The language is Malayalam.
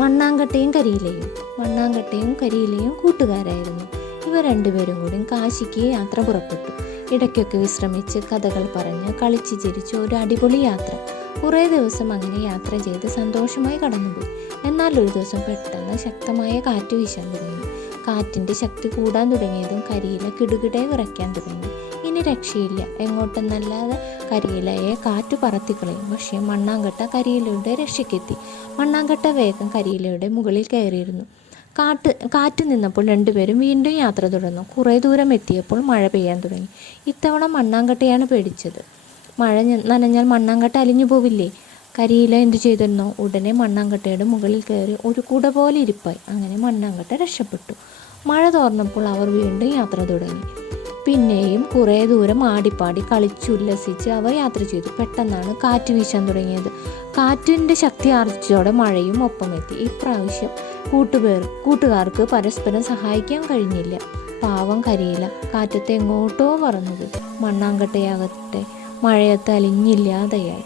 മണ്ണാങ്കട്ടയും കരിയിലയും. മണ്ണാങ്കട്ടയും കരിയിലയും കൂട്ടുകാരായിരുന്നു. ഇവർ രണ്ടുപേരും കൂടി കാശിക്ക് യാത്ര പുറപ്പെട്ടു. ഇടയ്ക്കൊക്കെ വിശ്രമിച്ച് കഥകൾ പറഞ്ഞ് കളിച്ച് ചിരിച്ച് ഒരു അടിപൊളി യാത്ര. കുറേ ദിവസം അങ്ങനെ യാത്ര ചെയ്ത് സന്തോഷമായി കടന്നുപോയി. എന്നാൽ ഒരു ദിവസം പെട്ടെന്ന് ശക്തമായ കാറ്റ് വീശാൻ തുടങ്ങി. കാറ്റിൻ്റെ ശക്തി കൂടാൻ തുടങ്ങിയതും കരിയില കിടുകിടെ വിറയ്ക്കാൻ തുടങ്ങി. ഇനി രക്ഷയില്ല, എങ്ങോട്ടെന്നല്ലാതെ കരിയിലയെ കാറ്റ് പറത്തിക്കളയും. പക്ഷേ മണ്ണാങ്കട്ട കരിയിലയുടെ രക്ഷയ്ക്കെത്തി. മണ്ണാങ്കട്ട വേഗം കരിയിലയുടെ മുകളിൽ കയറിയിരുന്നു. കാറ്റ് നിന്നപ്പോൾ രണ്ടുപേരും വീണ്ടും യാത്ര തുടർന്നു. കുറേ ദൂരം എത്തിയപ്പോൾ മഴ പെയ്യാൻ തുടങ്ങി. ഇത്തവണ മണ്ണാങ്കട്ടയാണ് പേടിച്ചത്. മഴ നനഞ്ഞാൽ മണ്ണാങ്കട്ട അലിഞ്ഞു പോവില്ലേ? കരിയില എന്തു ചെയ്തിരുന്നോ? ഉടനെ മണ്ണാങ്കട്ടയുടെ മുകളിൽ കയറി ഒരു കുട പോലെ ഇരിപ്പായി. അങ്ങനെ മണ്ണാങ്കട്ട രക്ഷപ്പെട്ടു. മഴ തോർന്നപ്പോൾ അവർ വീണ്ടും യാത്ര തുടങ്ങി. പിന്നെയും കുറേ ദൂരം ആടിപ്പാടി കളിച്ചുല്ലസിച്ച് അവർ യാത്ര ചെയ്തു. പെട്ടെന്നാണ് കാറ്റ് വീശാൻ തുടങ്ങിയത്. കാറ്റിൻ്റെ ശക്തി ആർജിച്ചതോടെ മഴയും ഒപ്പമെത്തി. ഇപ്രാവശ്യം കൂട്ടുകാർക്ക് പരസ്പരം സഹായിക്കാൻ കഴിഞ്ഞില്ല. പാവം കരിയില കാറ്റത്തെ എങ്ങോട്ടോ പറന്നുപോയി. മണ്ണാങ്കട്ടയാകട്ടെ മഴയത്ത് അലിഞ്ഞില്ലാതെയായി.